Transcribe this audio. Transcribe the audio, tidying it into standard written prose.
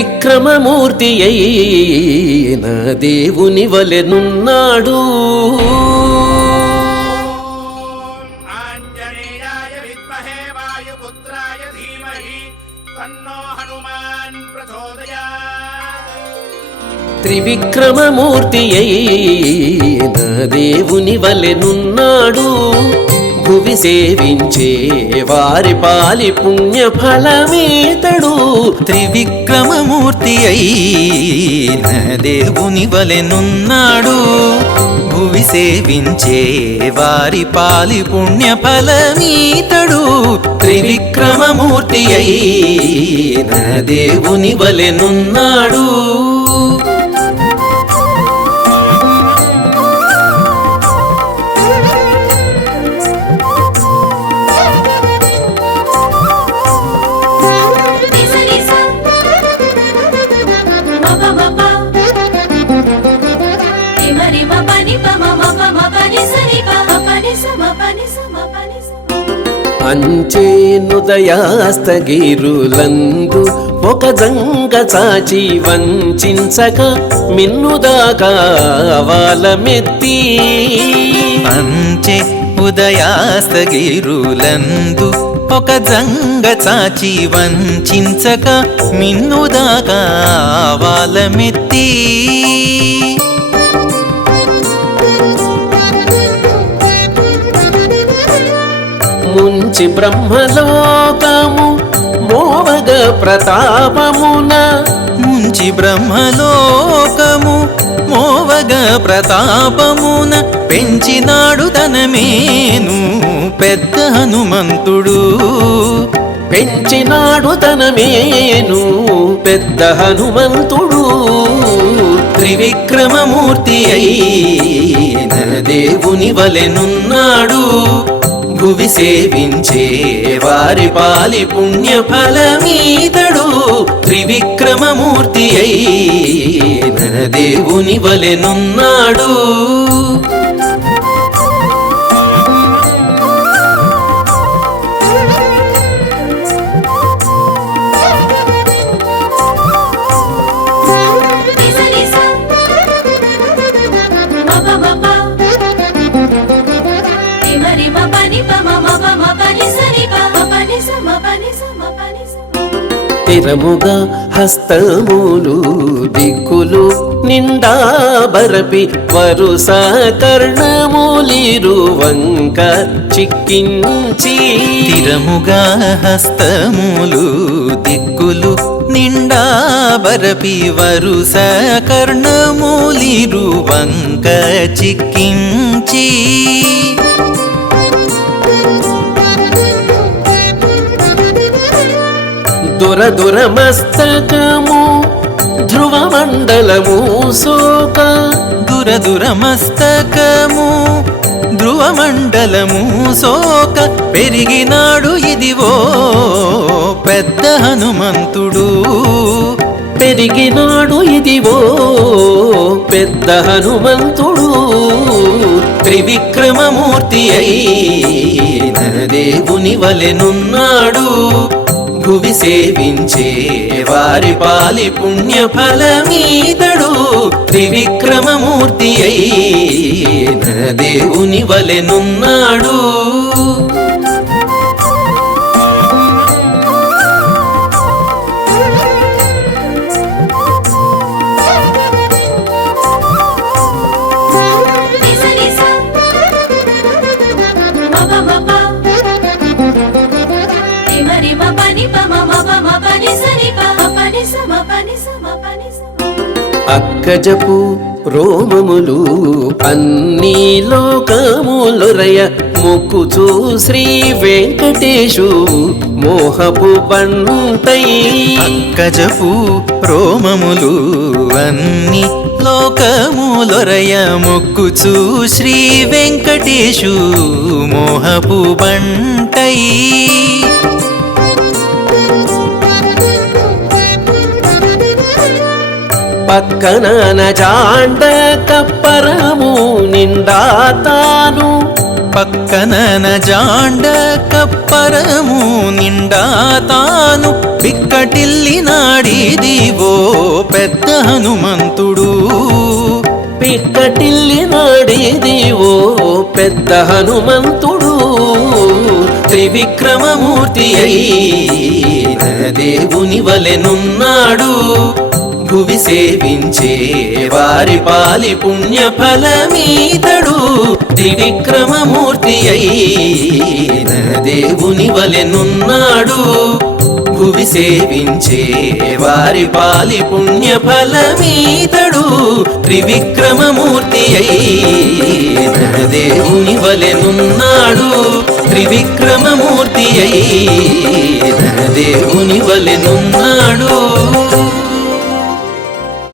త్రివిక్రమమూర్తి అయిన దేవుని వలెనున్నాడు. త్రివిక్రమమూర్తి అయిన దేవుని వలెనున్నాడు. భువి సేవించే వారి పాలి పుణ్య ఫలమేతడు. త్రివిక్రమమూర్తి అయిన దేవుని వలెనున్నాడు. భువి సేవించే వారి పాలి పుణ్య ఫలమీతడు. త్రివిక్రమమూర్తి అయిన దేవుని వలెనున్నాడు. అంచేనుదయాస్తగిరులందు ఒక జంగ చాచి వంచక మిన్నుదాకా వాలమెత్తి. అంచె ఉదయాస్తగిరులందు ఒక జంగ చాచి వంచక మిన్నుదాకా వాలమెత్తి. ముంచి బ్రహ్మలోకము మోవగ ప్రతాపమున. ముంచి బ్రహ్మలోకము మోవగ ప్రతాపమున పెంచినాడు తనమేను పెద్ద హనుమంతుడు. పెంచినాడు తనమేను పెద్ద హనుమంతుడు. త్రివిక్రమమూర్తి అయిన దేవుని వలెనున్నాడు. భువి సేవించే వారి పాలి పుణ్య ఫలమీతడు. త్రివిక్రమమూర్తి అయిన దేవుని వలెనున్నాడు. స్థిరముగా హస్తములు దిక్కులు నిండా బరపి వరుస కర్ణములిరువంక చిక్కించి. స్థిరముగా హస్తములు దిక్కులు నిండా బరపి వరుస కర్ణములిరువంక చిక్కించి. దురదుర మస్తకము ధ్రువమండలము సోక. దురదుర మస్తకము ధ్రువమండలము సోక పెరిగినాడు ఇదివో పెద్ద హనుమంతుడు. పెరిగినాడు ఇదివో పెద్ద హనుమంతుడు. త్రివిక్రమమూర్తి అయిన దేవుని వలెనున్నాడు. భువి సేవించే వారి పాలి పుణ్య ఫలమీతడు. త్రివిక్రమమూర్తి అయిన దేవుని వలెనున్నాడు. అక్కజపు రోమములు అన్ని లోకములొరయ మొక్కుచూ శ్రీ వెంకటేశు మోహపు పంటై. అక్కజపు రోమములు అన్ని లోకములొరయ మొక్కుచూ శ్రీ వెంకటేశు మోహపు పంటై. పక్కన జాండ కప్పరము నిండా తాను. పక్క కనన జాండ కప్పరము నిండా తాను పిక్కటిల్లినాడిదివో పెద్ద హనుమంతుడు. పిక్కటిల్లినాడేది ఓ పెద్ద హనుమంతుడు. త్రివిక్రమమూర్తి అయిన దేవుని వలెనున్నాడు. భువి సేవించే వారి పాలి పుణ్య ఫలమీతడు. త్రివిక్రమమూర్తి అయిన దేవుని వలెనున్నాడు. భువి సేవించే వారి పాలి పుణ్య ఫలమీతడు. త్రివిక్రమమూర్తి అయిన దేవుని వలెనున్నాడు. త్రివిక్రమమూర్తి అయిన దేవుని వలెనున్నాడు.